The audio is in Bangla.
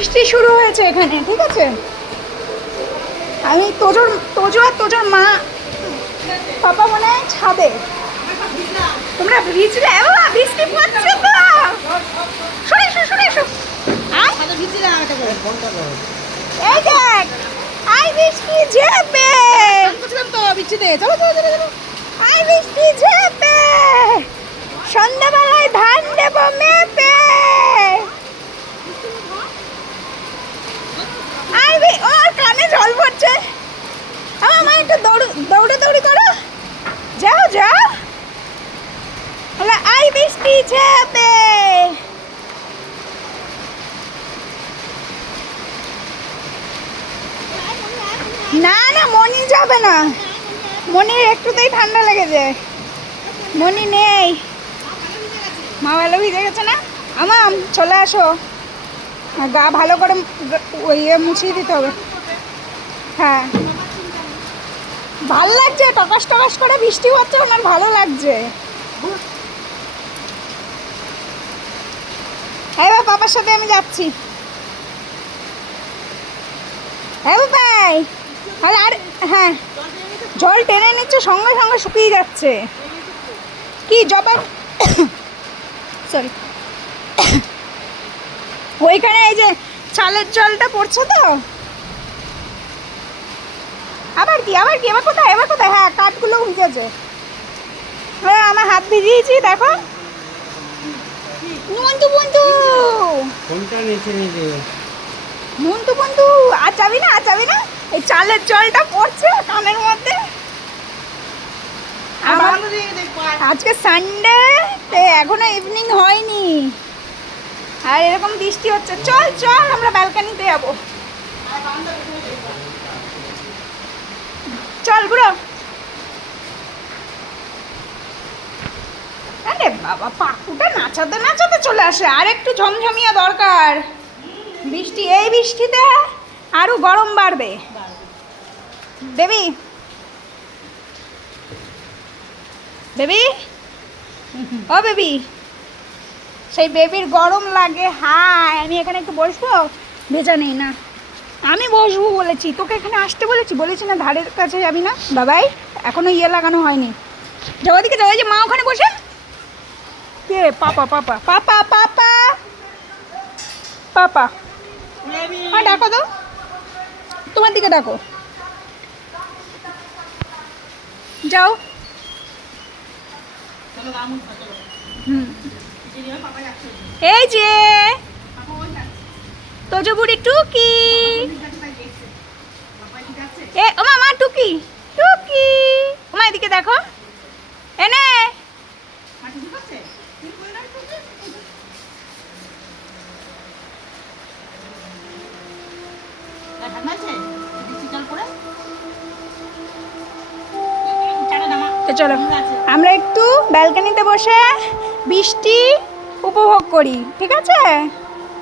বৃষ্টি শুরু হয়েছে এখানে, ঠিক আছে? আমি তোজো আর তোজোর মা পাপা মনে হয় ছাদে। তোমরা ভিজলে? বাবা বৃষ্টি পড়ছে তো, সরে এসো সরে এসো। এই দেখ, আই বৃষ্টি ঝেপে তো বৃষ্টিতে, চলো চলো চলো চলো। আই বৃষ্টি ঝেপে সন্ধ্যাবেলায় ধান দেব মেপে। ওর কানে জল পড়ছে। আমার মা একটু দৌড়ি করো, যাও যাও। আই বৃষ্টি ঝেপে। না না, মনি যাবে না, মনির একটুতেই ঠান্ডা লেগে যায়। মনি নেই, মা ভালো ভিজে গেছে না? আমাম চলে আসো, গা ভালো করে ইয়ে মুছিয়ে দিতে হবে। হ্যাঁ ভালো লাগছে, টকাস টকাস করে বৃষ্টি হচ্ছে, ওনার ভালো লাগছে। এবার বাবার সাথে আমি যাচ্ছি। হ্যাঁ ভাই, আর হ্যাঁ জল টেনে নিচ্ছে, সঙ্গে সঙ্গে শুকিয়ে যাচ্ছে। কি জবা সরি, ওইখানে এই যে চালের জলটা পড়ছে তো। আবার কি এবার কোথায় হ্যাঁ কাঠগুলো ভিজেছে। হ্যাঁ আমার হাত ভিজিয়েছি, দেখো। নুনটু বুন্টু নুনটু বুন্টু, আর যাবি না এই চালের জলটা পড়ছে কানের মধ্যে। আজকে সানডে, এখনো ইভিনিং হয়নি আর এরকম বৃষ্টি হচ্ছে। চল চল আমরা ব্যালকনিতে যাবো, চল বুড়ো। আরে বাবা, পাকুটা নাচাতে নাচাতে চলে আসে। আর একটু ঝমঝমিয়া দরকার। বৃষ্টি, এই বৃষ্টিতে আরো গরম বাড়বে। বেবি বেবি ও বেবি, সেই বেবির গরম লাগে। হাই, আমি এখানে একটু বসবো? ভেজা নেই না, আমি বসবো বলেছি তোকে, এখানে আসতে বলেছি না, ধারের কাছে যাবি না। বাবাই এখনো ইয়ে লাগানো হয়নি, যাও ওদিকে যাও। ওই যে মা ওখানে বসে। কে? পাপা পাপা পাপা পাপা পাপা, হ্যাঁ ডাকো তো, তোমার দিকে ডাকো, যাও। এই যে তোজো বুড়ি টুকি, এ ও মা টুকি টুকি, ওমা এদিকে দেখো, এনে তো চলো আমরা একটু ব্যালকনিতে বসে বৃষ্টি উপভোগ করি, ঠিক আছে?